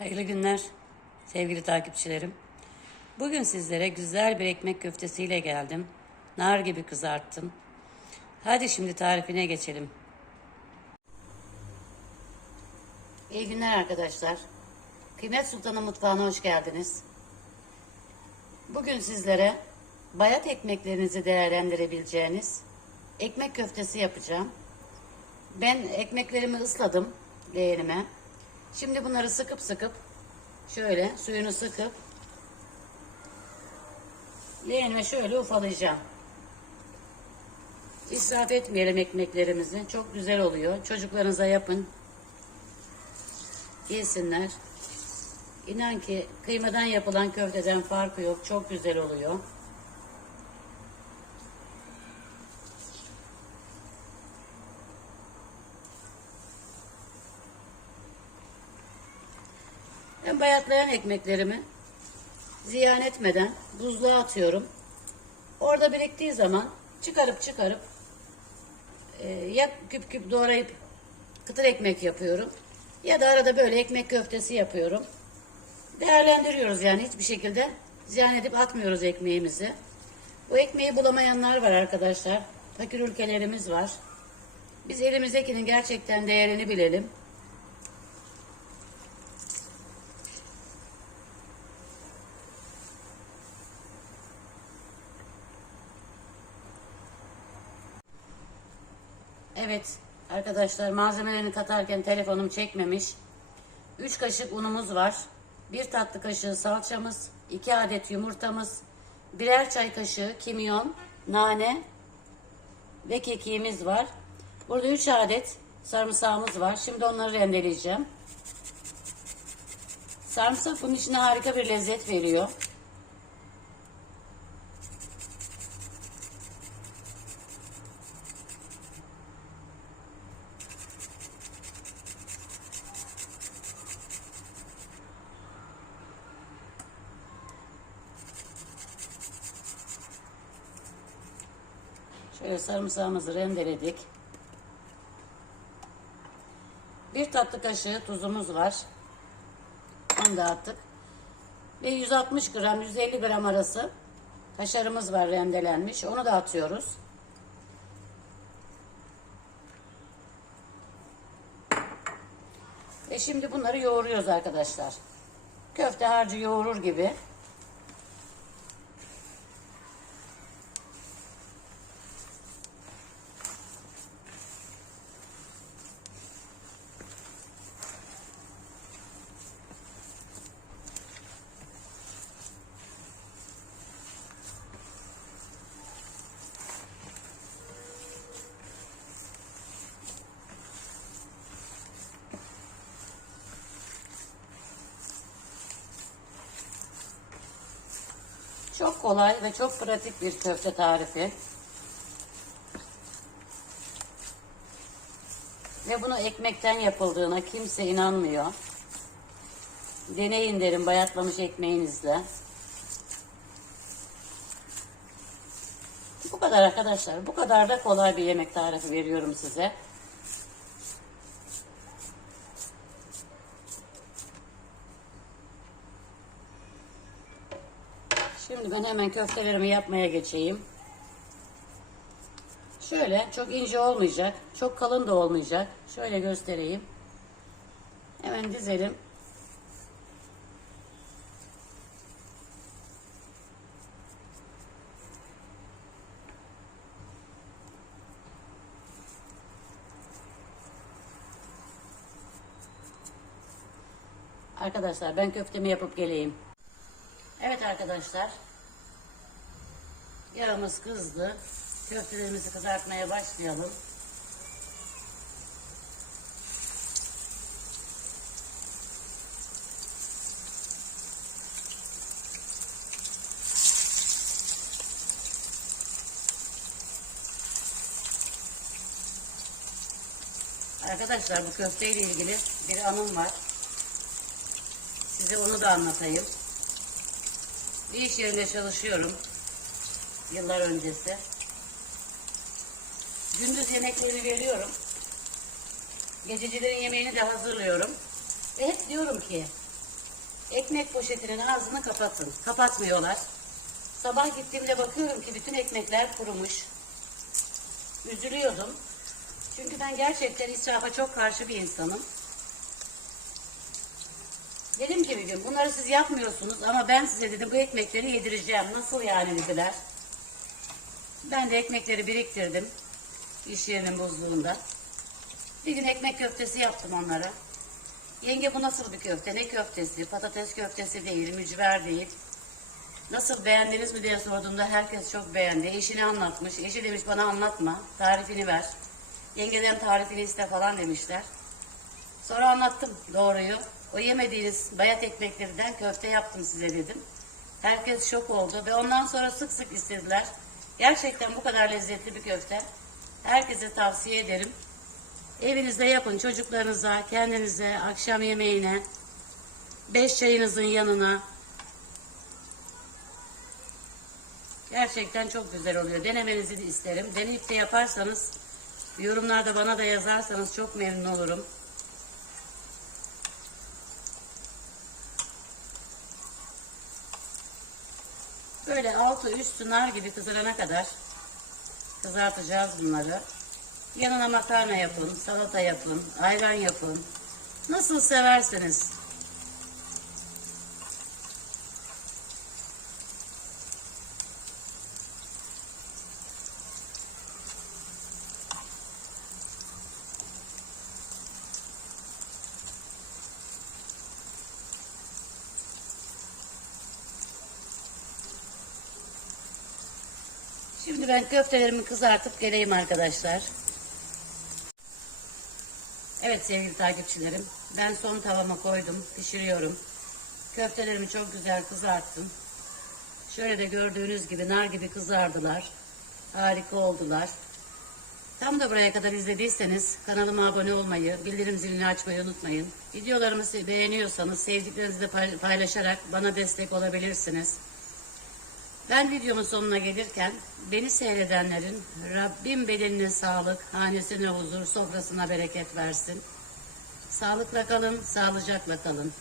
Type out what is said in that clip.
Hayırlı günler sevgili takipçilerim. Bugün sizlere güzel bir ekmek köftesiyle geldim. Nar gibi kızarttım. Hadi şimdi tarifine geçelim. İyi günler arkadaşlar. Kıymet Sultan'ın mutfağına hoş geldiniz. Bugün sizlere bayat ekmeklerinizi değerlendirebileceğiniz ekmek köftesi yapacağım. Ben ekmeklerimi ısladım leğenime. Şimdi bunları sıkıp sıkıp şöyle suyunu sıkıp leğenime şöyle ufalayacağım. İsraf etmeyelim ekmeklerimizi. Çok güzel oluyor. Çocuklarınıza yapın. Yesinler. İnan ki kıymadan yapılan köfteden farkı yok. Çok güzel oluyor. Ben bayatlayan ekmeklerimi ziyan etmeden buzluğa atıyorum. Orada biriktiği zaman çıkarıp çıkarıp e, ya küp küp doğrayıp kıtır ekmek yapıyorum ya da arada böyle ekmek köftesi yapıyorum. Değerlendiriyoruz yani hiçbir şekilde ziyan edip atmıyoruz ekmeğimizi. Bu ekmeği bulamayanlar var arkadaşlar. Fakir ülkelerimiz var. Biz elimizdekinin gerçekten değerini bilelim. Evet arkadaşlar malzemelerini katarken telefonum çekmemiş. 3 kaşık unumuz var. 1 tatlı kaşığı salçamız, 2 adet yumurtamız, birer çay kaşığı kimyon, nane ve kekiğimiz var. Burada 3 adet sarımsağımız var. Şimdi onları rendeleyeceğim. Sarımsak bunun içine harika bir lezzet veriyor. Şöyle sarımsağımızı rendeledik. Bir tatlı kaşığı tuzumuz var. Onu da attık. Ve 160 gram, 150 gram arası kaşarımız var rendelenmiş. Onu da atıyoruz. Ve şimdi bunları yoğuruyoruz arkadaşlar. Köfte harcı yoğurur gibi. Çok kolay ve çok pratik bir köfte tarifi. Ve bunu ekmekten yapıldığına kimse inanmıyor. Deneyin derim bayatlamış ekmeğinizle. Bu kadar arkadaşlar. Bu kadar da kolay bir yemek tarifi veriyorum size. Şimdi ben hemen köftelerimi yapmaya geçeyim. Şöyle çok ince olmayacak, çok kalın da olmayacak. Şöyle göstereyim. Hemen dizelim. Arkadaşlar ben köftemi yapıp geleyim. Evet arkadaşlar. Yağımız kızdı. Köftelerimizi kızartmaya başlayalım. Arkadaşlar bu köfteyle ilgili bir anım var. Size onu da anlatayım. Bir iş yerinde çalışıyorum. Yıllar öncesi. Gündüz yemekleri veriyorum. Gececilerin yemeğini de hazırlıyorum. Ve hep diyorum ki ekmek poşetinin ağzını kapatın. Kapatmıyorlar. Sabah gittiğimde bakıyorum ki bütün ekmekler kurumuş. Üzülüyordum. Çünkü ben gerçekten israfa çok karşı bir insanım. Dedim ki bir gün bunları siz yapmıyorsunuz ama ben size dedim bu ekmekleri yedireceğim. Nasıl yani dediler. Ben de ekmekleri biriktirdim. İş yerinin buzluğunda. Bir gün ekmek köftesi yaptım onlara. Yenge bu nasıl bir köfte? Ne köftesi? Patates köftesi değil, mücver değil. Nasıl beğendiniz mi diye sorduğumda herkes çok beğendi. Eşini anlatmış. Eşi demiş bana anlatma. Tarifini ver. Yengeden tarifini iste falan demişler. Sonra anlattım doğruyu. O yemediğiniz bayat ekmeklerden köfte yaptım size dedim. Herkes şok oldu ve ondan sonra sık sık istediler. Gerçekten bu kadar lezzetli bir köfte. Herkese tavsiye ederim. Evinizde yapın çocuklarınıza, kendinize, akşam yemeğine, beş çayınızın yanına. Gerçekten çok güzel oluyor. Denemenizi de isterim. Deneyip de yaparsanız, yorumlarda bana da yazarsanız çok memnun olurum. Böyle altı üstü nar gibi kızarana kadar kızartacağız bunları. Yanına makarna yapın, salata yapın, ayran yapın. Nasıl severseniz. Şimdi ben köftelerimi kızartıp geleyim arkadaşlar. Evet sevgili takipçilerim. Ben son tavama koydum. Pişiriyorum. Köftelerimi çok güzel kızarttım. Şöyle de gördüğünüz gibi nar gibi kızardılar. Harika oldular. Tam da buraya kadar izlediyseniz kanalıma abone olmayı, bildirim zilini açmayı unutmayın. Videolarımı beğeniyorsanız sevdiklerinizle pay- paylaşarak bana destek olabilirsiniz. Ben videomun sonuna gelirken beni seyredenlerin Rabbim bedenine sağlık, hanesine huzur, sofrasına bereket versin. Sağlıkla kalın, sağlıcakla kalın.